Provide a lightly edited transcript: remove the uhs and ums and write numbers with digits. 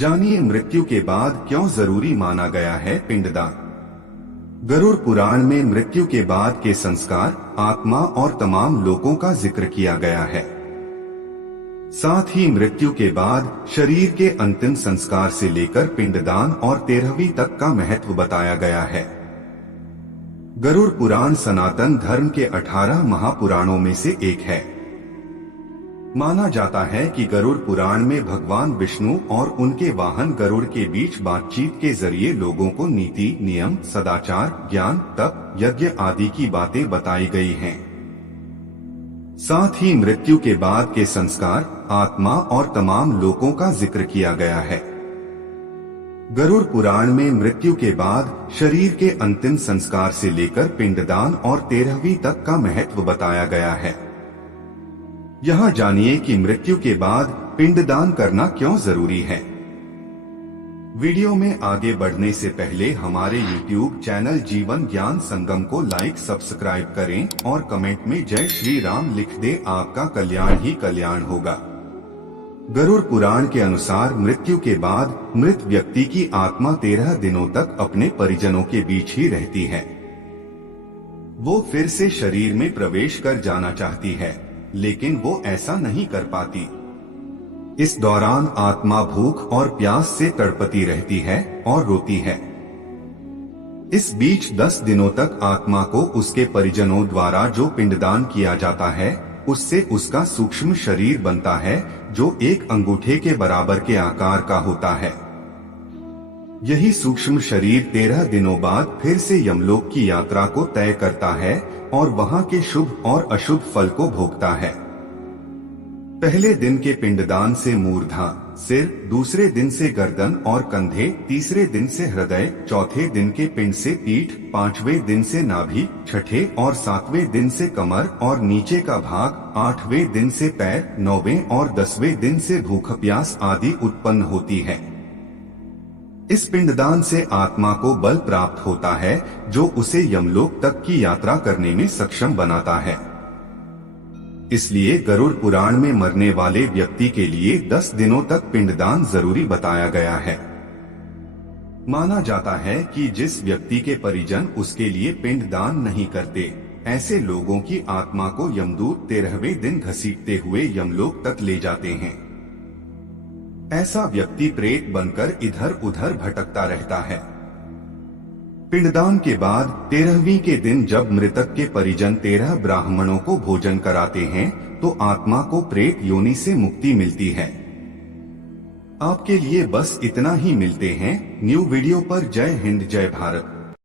जानिए मृत्यु के बाद क्यों जरूरी माना गया है पिंडदान। गरुड़ पुराण में मृत्यु के बाद के संस्कार, आत्मा और तमाम लोगों का जिक्र किया गया है। साथ ही मृत्यु के बाद शरीर के अंतिम संस्कार से लेकर पिंडदान और 13वीं तक का महत्व बताया गया है। गरुड़ पुराण सनातन धर्म के 18 महापुराणों में से एक है। माना जाता है कि गरुड़ पुराण में भगवान विष्णु और उनके वाहन गरुड़ के बीच बातचीत के जरिए लोगों को नीति, नियम, सदाचार, ज्ञान, तप, यज्ञ आदि की बातें बताई गई हैं। साथ ही मृत्यु के बाद के संस्कार, आत्मा और तमाम लोगों का जिक्र किया गया है। गरुड़ पुराण में मृत्यु के बाद शरीर के अंतिम संस्कार से लेकर पिंडदान और 13वीं तक का महत्व बताया गया है। यहाँ जानिए कि मृत्यु के बाद पिंडदान करना क्यों जरूरी है। वीडियो में आगे बढ़ने से पहले हमारे YouTube चैनल जीवन ज्ञान संगम को लाइक, सब्सक्राइब करें और कमेंट में जय श्री राम लिख दे। आपका कल्याण ही कल्याण होगा। गरुड़ पुराण के अनुसार मृत्यु के बाद मृत व्यक्ति की आत्मा 13 दिनों तक अपने परिजनों के बीच ही रहती है। वो फिर से शरीर में प्रवेश कर जाना चाहती है, लेकिन वो ऐसा नहीं कर पाती। इस दौरान आत्मा भूख और प्यास से तड़पती रहती है और रोती है। इस बीच 10 दिनों तक आत्मा को उसके परिजनों द्वारा जो पिंडदान किया जाता है, उससे उसका सूक्ष्म शरीर बनता है, जो एक अंगूठे के बराबर के आकार का होता है। यही सूक्ष्म शरीर 13 दिनों बाद फिर से यमलोक की यात्रा को तय करता है और वहां के शुभ और अशुभ फल को भोगता है। पहले दिन के पिंडदान से मूर्धा, सिर, दूसरे दिन से गर्दन और कंधे, तीसरे दिन से हृदय, चौथे दिन के पिंड से पीठ, 5वें दिन से नाभि, छठे और 7वें दिन से कमर और नीचे का भाग, 8वें दिन से पैर, 9वें और 10वें दिन से भूख प्यास आदि उत्पन्न होती है। इस पिंडदान से आत्मा को बल प्राप्त होता है, जो उसे यमलोक तक की यात्रा करने में सक्षम बनाता है। इसलिए गरुड़ पुराण में मरने वाले व्यक्ति के लिए 10 दिनों तक पिंडदान जरूरी बताया गया है। माना जाता है कि जिस व्यक्ति के परिजन उसके लिए पिंडदान नहीं करते, ऐसे लोगों की आत्मा को यमदूत 13वें दिन घसीटते हुए यमलोक तक ले जाते हैं। ऐसा व्यक्ति प्रेत बनकर इधर उधर भटकता रहता है। पिंडदान के बाद 13वीं के दिन जब मृतक के परिजन 13 ब्राह्मणों को भोजन कराते हैं, तो आत्मा को प्रेत योनि से मुक्ति मिलती है। आपके लिए बस इतना ही। मिलते हैं न्यू वीडियो पर। जय हिंद, जय भारत।